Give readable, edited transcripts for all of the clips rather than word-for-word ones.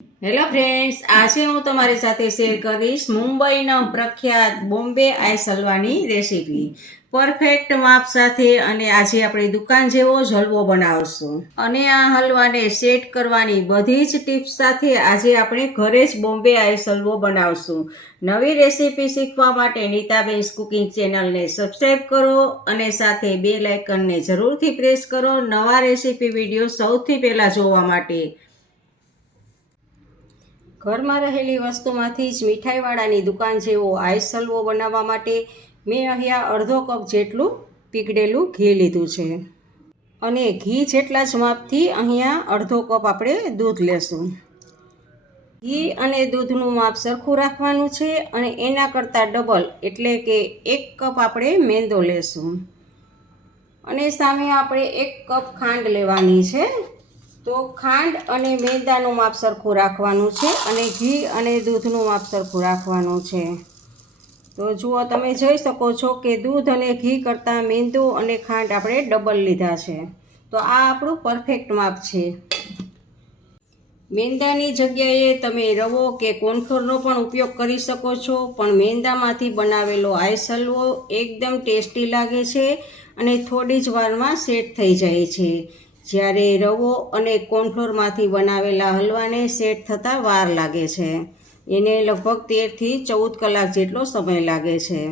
Hello friends, આજે હું તમારી સાથે શેર કરીશ મુંબઈના પ્રખ્યાત બોમ્બે આઈસ હલવાની રેસીપી પરફેક્ટ માપ સાથે. અને આજે આપણે દુકાન જેવો જ હલવો બનાવશું અને આ હલવાને સેટ કરવાની બધી જ ટિપ્સ સાથે આજે આપણે ઘરે જ બોમ્બે આઈસ હલવો બનાવશું. નવી રેસીપી શીખવા માટે નીતાબેન કુકિંગ ચેનલને સબસ્ક્રાઈબ કરો અને સાથે બેલ આઇકનને જરૂરથી પ્રેસ કરો નવા રેસીપી વિડીયો સૌથી પહેલાં જોવા માટે. ઘરમાં રહેલી વસ્તુમાંથી જ મીઠાઈવાળાની દુકાન જેવો આઈસ હલવો બનાવવા માટે મેં અહીંયા અડધો કપ જેટલું પીગળેલું ઘી લીધું છે અને ઘી જેટલા જ માપથી અહીંયા અડધો કપ આપણે દૂધ લેશું. ઘી અને દૂધનું માપ સરખું રાખવાનું છે અને એના કરતાં ડબલ એટલે કે 1 કપ આપણે મેંદો લેશું અને સામે આપણે 1 કપ ખાંડ લેવાની છે. તો ખાંડ અને મેંદાનું માપ સરખું રાખવાનું છે અને ઘી અને દૂધનું માપ સરખું રાખવાનું છે. તો જુઓ, તમે જોઈ શકો છો કે દૂધ અને ઘી કરતાં મેંદો અને ખાંડ આપણે ડબલ લીધા છે. તો આ આપણું પરફેક્ટ માપ છે. મેંદાની જગ્યાએ તમે રવો કે કોર્નફ્લોરનો પણ ઉપયોગ કરી શકો છો, પણ મેંદામાંથી બનાવેલો આઈસ હલવો એકદમ ટેસ્ટી લાગે છે અને થોડી જ વારમાં સેટ થઈ જાય છે. જ્યારે રવો અને કોર્નફ્લોરમાંથી બનાવેલા હલવાને સેટ થતાં વાર લાગે છે. એને લગભગ 13થી 14 કલાક જેટલો સમય લાગે છે.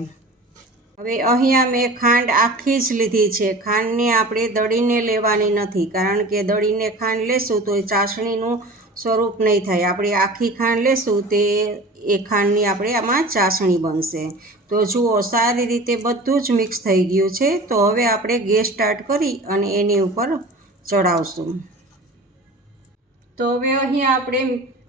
હવે અહીંયા મેં ખાંડ આખી જ લીધી છે. ખાંડને આપણે દળીને લેવાની નથી, કારણ કે દળીને ખાંડ લેશું તો એ ચાસણીનું સ્વરૂપ નહીં થાય. આપણે આખી ખાંડ લેશું તે એ ખાંડની આપણે આમાં ચાસણી બનશે. તો જુઓ, સારી રીતે બધું જ મિક્સ થઈ ગયું છે. તો હવે આપણે ગેસ સ્ટાર્ટ કરી અને એની ઉપર ચડાવશું. તો હવે અહીંયા આપણે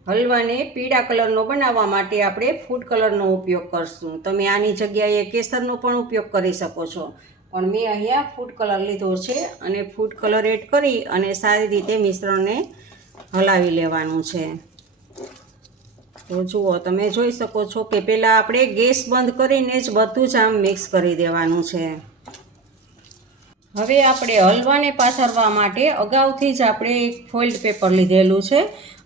હલવાને પીળા કલરનો બનાવવા માટે આપણે ફૂડ કલરનો ઉપયોગ કરશું. તમે આની જગ્યાએ કેસરનો પણ ઉપયોગ કરી શકો છો, પણ મેં અહીંયા ફૂડ કલર લીધો છે અને ફૂડ કલર એડ કરી અને સારી રીતે મિશ્રણને હલાવી લેવાનું છે. તો જુઓ, તમે જોઈ શકો છો કે પહેલાં આપણે ગેસ બંધ કરીને જ બધું જ આમ મિક્સ કરી દેવાનું છે. હવે આપણે હલવાને પાથરવા માટે અગાઉથી જ આપણે એક ફોઇલ્ડ પેપર લીધેલું છે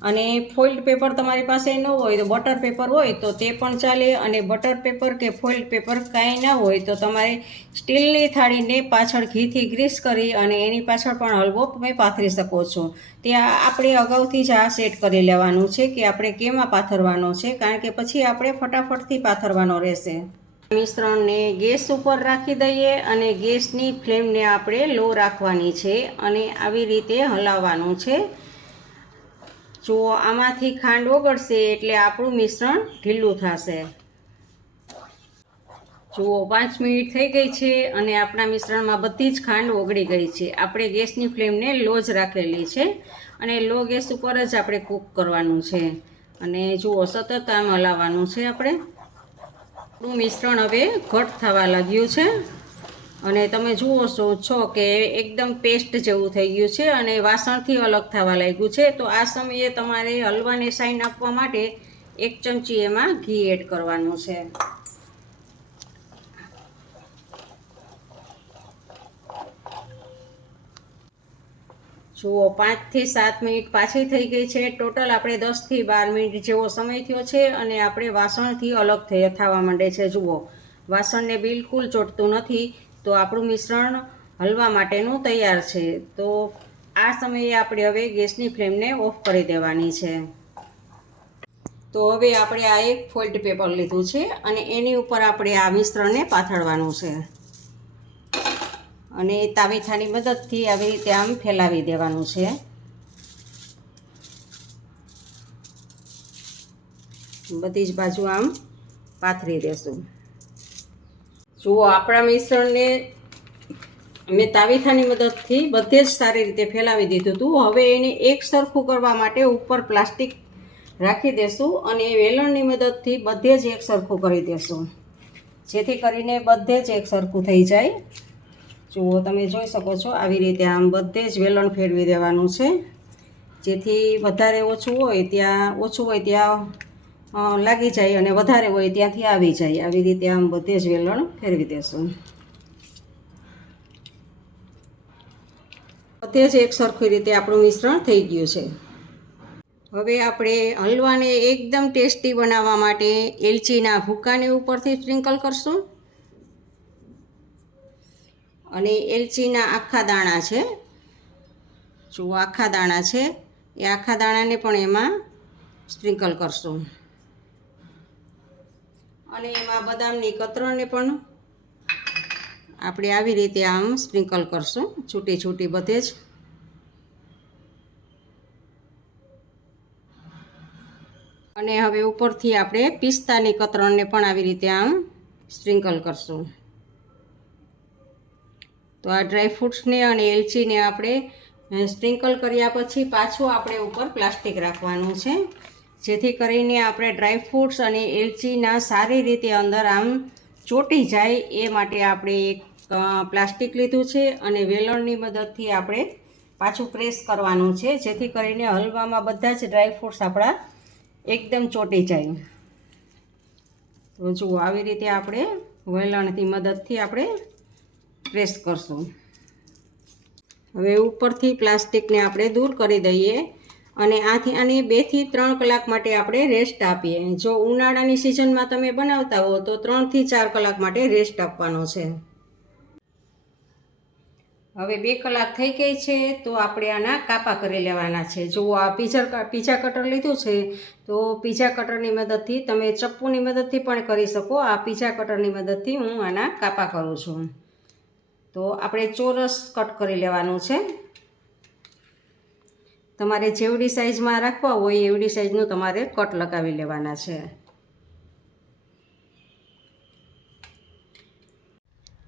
અને ફોઇલ્ડ પેપર તમારી પાસે ન હોય તો બટર પેપર હોય તો તે પણ ચાલે, અને બટર પેપર કે ફોઇલ્ડ પેપર કાંઈ ના હોય તો તમારે સ્ટીલની થાળીને પાછળ ઘીથી ગ્રીસ કરી અને એની પાછળ પણ હલવો તમે પાથરી શકો છો. ત્યાં આપણે અગાઉથી જ આ સેટ કરી લેવાનું છે કે આપણે કેમાં પાથરવાનો છે, કારણ કે પછી આપણે ફટાફટથી પાથરવાનો રહેશે. મિશ્રણને ગેસ ઉપર રાખી દઈએ અને ગેસની ફ્લેમને આપણે લો રાખવાની છે અને આવી રીતે હલાવવાનું છે. જુઓ, આમાંથી ખાંડ ઓગળશે એટલે આપણું મિશ્રણ ઢીલું થશે. જુઓ, 5 મિનિટ થઈ ગઈ છે અને આપણા મિશ્રણમાં બધી જ ખાંડ ઓગળી ગઈ છે. આપણે ગેસની ફ્લેમને લો જ રાખેલી છે અને લો ગેસ ઉપર જ આપણે કૂક કરવાનું છે. અને જુઓ, સતત આમ હલાવવાનું છે. આપણું મિશ્રણ હવે ઘટ થવા લાગ્યું છે અને તમે જુઓ છો કે એકદમ પેસ્ટ જેવું થઈ ગયું છે અને વાસણથી અલગ થવા લાગ્યું છે. તો આ સમયે તમારે હલવાને શાઇન આપવા માટે 1 ચમચી એમાં ઘી એડ કરવાનું છે. જુઓ, 5 થી 7 મિનિટ પાછી થઈ ગઈ છે. ટોટલ આપણે 10 થી 12 મિનિટ જેવો સમય થયો છે અને આપણે વાસણથી અલગ થવા માંડે છે. જુઓ, વાસણને બિલકુલ ચોટતું નથી. તો આપણું મિશ્રણ હલવા માટેનું તૈયાર છે. તો આ સમયે આપણે હવે ગેસની ફ્લેમને ઓફ કરી દેવાની છે. તો હવે આપણે આ એક ફોઇલ્ડ પેપર લીધું છે અને એની ઉપર આપણે આ મિશ્રણને પાથરવાનું છે અને તાવીથાની મદદથી આવી રીતે આમ ફેલાવી દેવાનું છે. બધી જ બાજુ આમ પાથરી દેશું. જુઓ, આપણા મિશ્રણને મેં તાવીથાની મદદથી બધે જ સારી રીતે ફેલાવી દીધું હતું. હવે એને એક સરખું કરવા માટે ઉપર પ્લાસ્ટિક રાખી દેશું અને વેલણની મદદથી બધે જ એક સરખું કરી દેશું, જેથી કરીને બધે જ એક સરખું થઈ જાય. જુઓ, તમે જોઈ શકો છો આવી રીતે આમ બધે જ વેલણ ફેરવી દેવાનું છે, જેથી વધારે ઓછું હોય ત્યાં લાગી જાય અને વધારે હોય ત્યાંથી આવી જાય. આવી રીતે આમ બધે જ વેલણ ફેરવી દેશું. બધે જ એક સરખી રીતે આપણું મિશ્રણ થઈ ગયું છે. હવે આપણે હલવાને એકદમ ટેસ્ટી બનાવવા માટે એલચીના ભૂકાને ઉપરથી સ્પ્રિંકલ કરશું અને એલચીના આખા દાણા છે, જો આખા દાણા છે એ આખા દાણાને પણ એમાં સ્પ્રિંકલ કરશું અને એમાં બદામની કતરણને પણ આપણે આવી રીતે આમ સ્પ્રિંકલ કરશું છૂટી છૂટી બધે જ. અને હવે ઉપરથી આપણે પિસ્તાની કતરણને પણ આવી રીતે આમ સ્પ્રિંકલ કરશું. તો આ ડ્રાયફ્રૂટ્સને અને એલચીને આપણે સ્પ્રિંકલ કર્યા પછી પાછું આપણે ઉપર પ્લાસ્ટિક રાખવાનું છે, જેથી કરીને આપણે ડ્રાયફ્રૂટ્સ અને એલચીના સારી રીતે અંદર આમ ચોંટી જાય એ માટે આપણે એક પ્લાસ્ટિક લીધું છે અને વેલણની મદદથી આપણે પાછું પ્રેસ કરવાનું છે, જેથી કરીને હલવામાં બધા જ ડ્રાયફ્રૂટ્સ આપણા એકદમ ચોંટી જાય. તો જુઓ આવી રીતે આપણે વેલણની મદદથી આપણે પ્રેસ કરશું. હવે ઉપરથી પ્લાસ્ટિકને આપણે દૂર કરી દઈએ અને આને 2 થી 3 કલાક માટે આપણે રેસ્ટ આપીએ. જો ઉનાળાની સિઝનમાં તમે બનાવતા હો તો 3 થી 4 કલાક માટે રેસ્ટ આપવાનો છે. હવે 2 કલાક થઈ ગઈ છે તો આપણે આના કાપા કરી લેવાના છે. જો આ પીઝા કટર લીધું છે તો પીઝા કટરની મદદથી તમે ચપ્પુની મદદથી પણ કરી શકો. આ પીઝા કટરની મદદથી હું આના કાપા કરું છું. તો આપણે ચોરસ કટ કરી લેવાનું છે. તમારે જેવડી સાઈઝમાં રાખવા હોય એવડી સાઈઝનું તમારે કટ લગાવી લેવાના છે.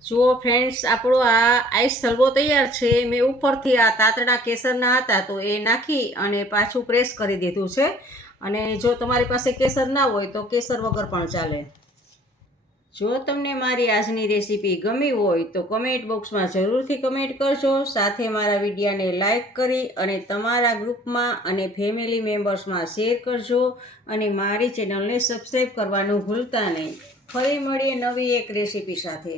જુઓ ફ્રેન્ડ્સ, આપણો આ આઈસ હલવો તૈયાર છે. મેં ઉપરથી આ તાતણા કેસરના હતા તો એ નાખી અને પાછું પ્રેસ કરી દીધું છે. અને જો તમારી પાસે કેસર ના હોય તો કેસર વગર પણ ચાલે. જો તમને મારી આજની રેસીપી ગમી હોય તો કમેન્ટ બોક્સમાં જરૂરથી કમેન્ટ કરજો. સાથે મારા વિડીયોને લાઈક કરી અને તમારા ગ્રુપમાં અને ફેમિલી મેમ્બર્સમાં શેર કરજો અને મારી ચેનલને સબસ્ક્રાઈબ કરવાનું ભૂલતા નહીં. ફરી મળીએ નવી એક રેસીપી સાથે.